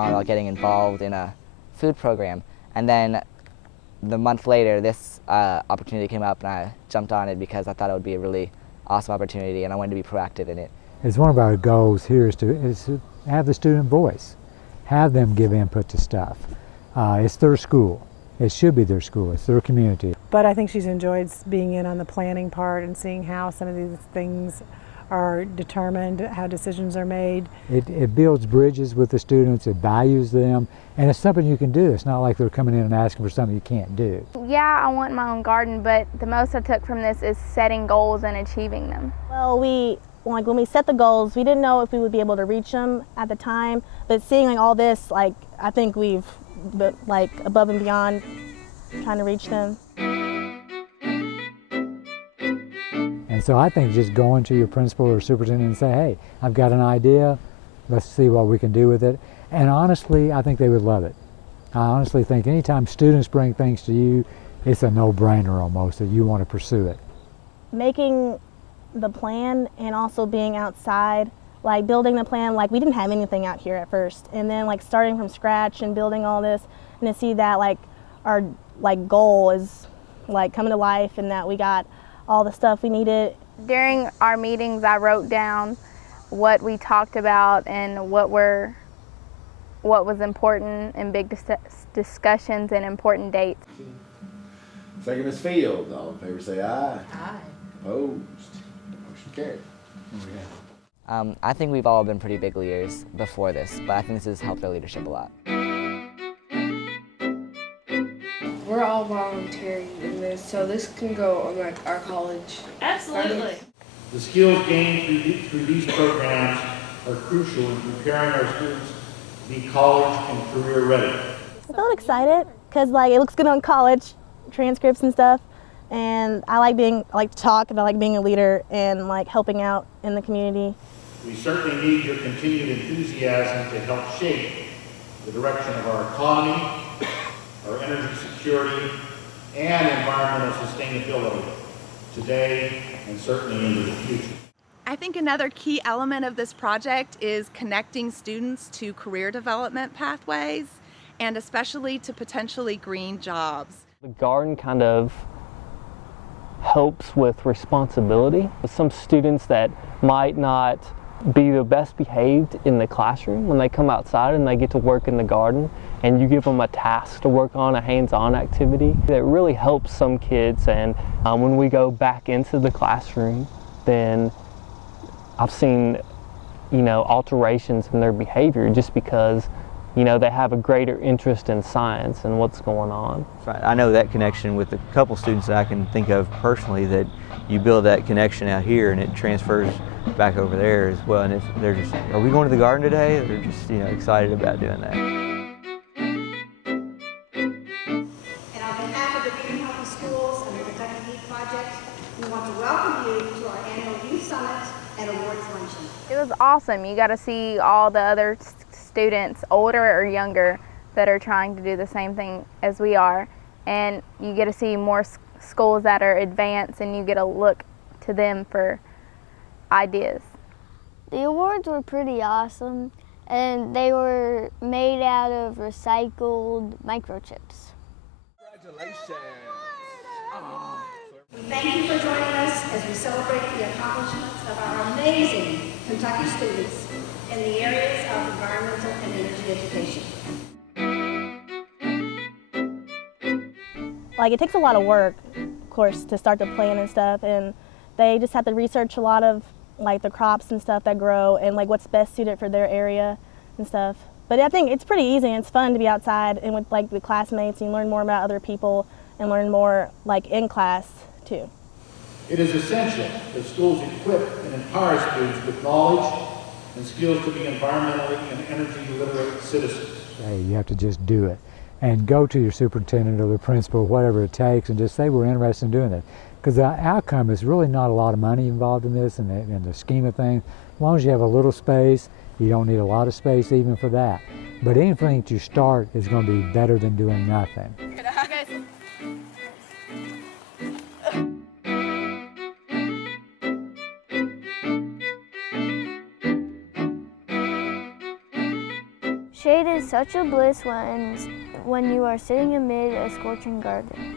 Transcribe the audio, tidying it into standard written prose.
mom about getting involved in a food program. And then the month later, this opportunity came up, and I jumped on it because I thought it would be a really awesome opportunity, and I wanted to be proactive in it. It's one of our goals here is to have the student voice, have them give input to stuff. It's their school. It should be their school. It's their community. But I think she's enjoyed being in on the planning part and seeing how some of these things are determined, how decisions are made. It builds bridges with the students, it values them, and it's something you can do. It's not like they're coming in and asking for something you can't do. Yeah, I want my own garden, but the most I took from this is setting goals and achieving them. Well, when we set the goals, we didn't know if we would be able to reach them at the time, but seeing all this, I think we've been above and beyond trying to reach them. And so I think just going to your principal or superintendent and say, hey, I've got an idea, let's see what we can do with it. And honestly, I think they would love it. I honestly think anytime students bring things to you, it's a no-brainer almost that you want to pursue it. Making the plan and also being outside, building the plan, we didn't have anything out here at first. And then starting from scratch and building all this, and to see that our goal is coming to life and that we got all the stuff we needed. During our meetings, I wrote down what we talked about and what was important in big discussions and important dates. Second is Fields. All in favor say aye. Aye. Opposed? Motion carried. I think we've all been pretty big leaders before this, but I think this has helped our leadership a lot. We're all volunteering in this, so this can go on our college. Absolutely. The skills gained through these programs are crucial in preparing our students to be college and career ready. I felt excited because it looks good on college transcripts and stuff, and I like to talk, and I like being a leader and helping out in the community. We certainly need your continued enthusiasm to help shape the direction of our economy, our energy security, and environmental sustainability today and certainly into the future. I think another key element of this project is connecting students to career development pathways and especially to potentially green jobs. The garden kind of helps with responsibility. Some students that might not be the best behaved in the classroom, when they come outside and they get to work in the garden and you give them a task to work on, a hands-on activity, that really helps some kids. And when we go back into the classroom, then I've seen, alterations in their behavior just because, they have a greater interest in science and what's going on. I know that connection with a couple students that I can think of personally, that you build that connection out here and it transfers back over there as well. And they're just, are we going to the garden today? They're just, excited about doing that. And on behalf of the Green Healthy Schools and the Kentucky Heat Project, we want to welcome you to our annual Youth Summit and Awards Luncheon. It was awesome. You got to see all the other students, older or younger, that are trying to do the same thing as we are. And you get to see more schools that are advanced, and you get to look to them for ideas. The awards were pretty awesome, and they were made out of recycled microchips. Congratulations. We thank you for joining us as we celebrate the accomplishments of our amazing Kentucky students in the areas of environmental and energy education. It takes a lot of work, of course, to start the plan and stuff, and they just have to research a lot of the crops and stuff that grow and what's best suited for their area and stuff. But I think it's pretty easy and it's fun to be outside and with the classmates, and you learn more about other people and learn more in class too. It is essential that schools equip and empower students with knowledge and skills to be environmentally and energy literate citizens. Hey, you have to just do it. And go to your superintendent or the principal, whatever it takes, and just say we're interested in doing it. Because the outcome is really not a lot of money involved in this and in the scheme of things. As long as you have a little space, you don't need a lot of space even for that. But anything that you start is going to be better than doing nothing. Shade is such a bliss when you are sitting amid a scorching garden.